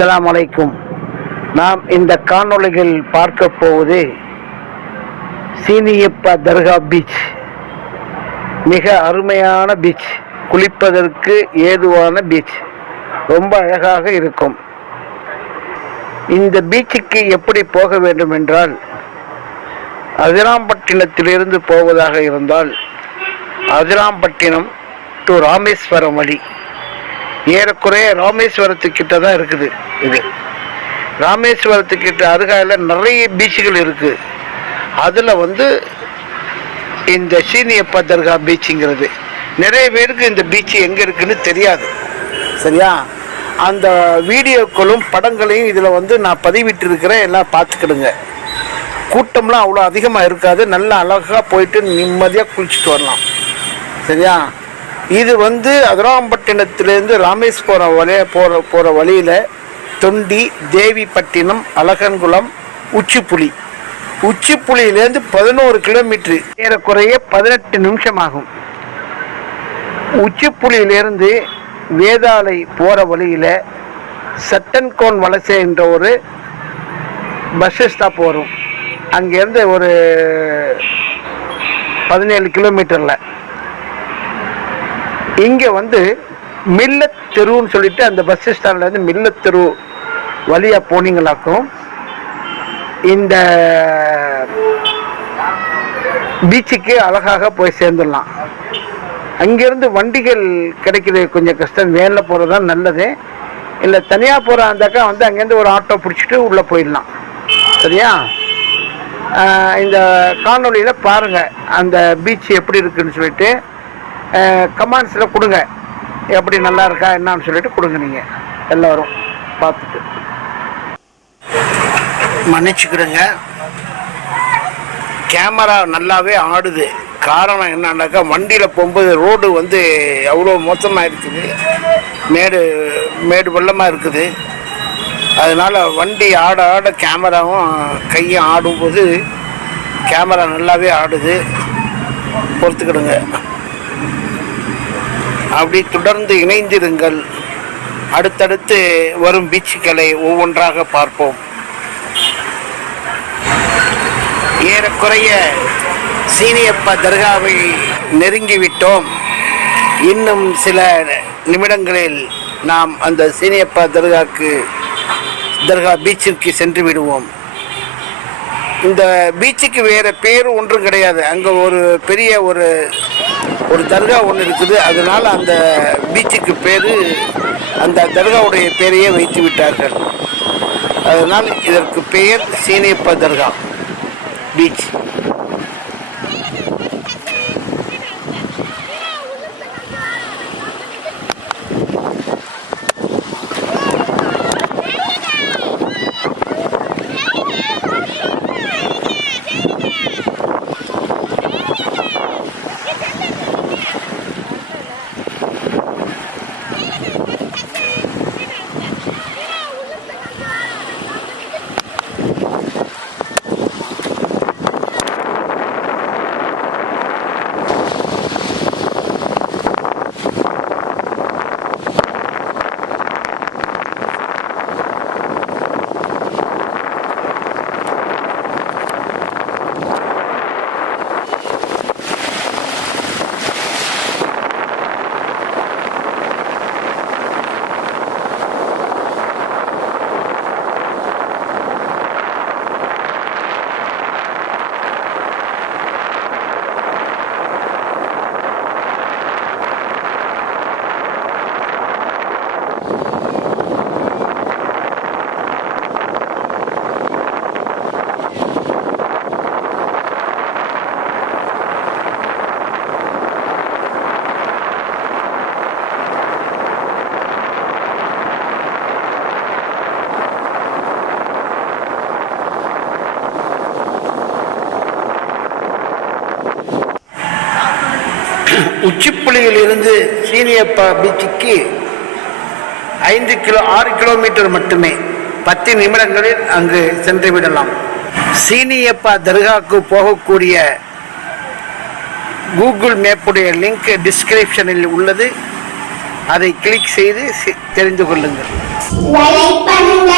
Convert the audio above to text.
அஸ்லாம் வலைக்கும் நாம் இந்த காணொளியில் பார்க்க போவது சீனியப்பா தர்கா பீச் மிக அருமையான பீச் குளிப்பதற்கு ஏதுவான பீச் ரொம்ப அழகாக இருக்கும். இந்த பீச்சுக்கு எப்படி போக வேண்டும் என்றால் அதிராம்பட்டினத்திலிருந்து போவதாக இருந்தால் அதிராம்பட்டினம் டு ராமேஸ்வரம் வழி. ஏறக்குறைய ராமேஸ்வரத்துக்கிட்ட தான் இருக்குது இது. ராமேஸ்வரத்துக்கிட்ட அருகாயில் நிறைய பீச்சுகள் இருக்குது அதில் வந்து இந்த சீனியப்பா தர்கா பீச்சுங்கிறது. நிறைய பேருக்கு இந்த பீச்சு எங்கே இருக்குன்னு தெரியாது. சரியா? அந்த வீடியோக்களும் படங்களையும் இதில் வந்து நான் பதிவிட்டு இருக்கிறேன் எல்லாம் பார்த்துக்கிடுங்க. கூட்டம்லாம் அவ்வளோ அதிகமாக இருக்காது. நல்லா அழகாக போயிட்டு நிம்மதியாக குளிச்சுட்டு வரலாம். சரியா? இது வந்து அதிராம்பட்டினத்திலேருந்து ராமேஸ்வரம் வழிய போகிற போகிற வழியில் தொண்டி தேவிப்பட்டினம் அழகன்குளம் உச்சிப்புலி. உச்சிப்புலியிலேருந்து பதினோரு கிலோமீட்ரு ஏறக்குறைய பதினெட்டு நிமிஷம் ஆகும் உச்சிப்புலியிலேருந்து வேதாளை போகிற வழியில் சட்டன்கோன் வலசை என்ற ஒரு பஸ் ஸ்டாப் வரும். அங்கேருந்து ஒரு பதினேழு கிலோமீட்டரில். இங்கே வந்து மில்லத் தெருன்னு சொல்லிட்டு அந்த பஸ் ஸ்டாண்ட்லேருந்து மில்லத் தெரு வழியாக போனீங்களாக்கும் இந்த பீச்சுக்கு அழகாக போய் சேர்ந்துடலாம். அங்கேருந்து வண்டிகள் கிடைக்கிறது கொஞ்சம் கஷ்டம் வேனில் போகிறது தான் நல்லது. இல்லை தனியாக போகிறா இருந்தாக்கா வந்து அங்கேருந்து ஒரு ஆட்டோ பிடிச்சிட்டு உள்ளே போயிடலாம். சரியா? இந்த காணொளியில் பாருங்கள் அந்த பீச் எப்படி இருக்குன்னு சொல்லிட்டு. கமெண்ட்ஸில் கொடுங்க. எப்படி நல்லா இருக்கா என்னன்னு சொல்லிட்டு கொடுங்க நீங்கள் எல்லோரும் பார்த்துட்டு. மன்னிச்சுக்கிறேங்க. கேமரா நல்லாவே ஆடுது. காரணம் என்னன்னாக்கா வண்டியில் போகும்போது ரோடு வந்து அவ்வளோ மோசமாக இருக்குது மேடு மேடு வெள்ளமாக இருக்குது. அதனால் வண்டி ஆட ஆட கேமராவும் கையும் ஆடும்போது கேமரா நல்லாவே ஆடுது. பொறுத்துக்கிடுங்க. அப்படி தொடர்ந்து இணைந்திருங்கள். அடுத்தடுத்து வரும் பீச்சுக்களை ஒவ்வொன்றாக பார்ப்போம். ஏறக்குறைய சீனியப்பா தர்காவை நெருங்கிவிட்டோம். இன்னும் சில நிமிடங்களில் நாம் அந்த சீனியப்பா தர்காக்கு தர்கா பீச்சிற்கு சென்று விடுவோம். இந்த பீச்சுக்கு வேறு பேர் ஒன்றும் கிடையாது. அங்கே ஒரு பெரிய ஒரு ஒரு தர்கா ஒன்று இருக்குது. அதனால் அந்த பீச்சுக்கு பேர் அந்த தர்காவுடைய பெயரையே வைத்து விட்டார்கள். அதனால் இதற்கு பெயர் சீனியப்ப தர்கா பீச். உச்சிப்புள்ளியிலிருந்து சீனியப்பா பீச்சுக்கு ஐந்து கிலோ ஆறு கிலோமீட்டர் மட்டுமே. பத்து நிமிடங்களில் அங்கு சென்று விடலாம். சீனியப்பா தர்காக்கு போகக்கூடிய கூகுள் மேப்புடைய லிங்க் டிஸ்கிரிப்ஷனில் உள்ளது. அதை கிளிக் செய்து தெரிந்து கொள்ளுங்கள். பண்ணுங்க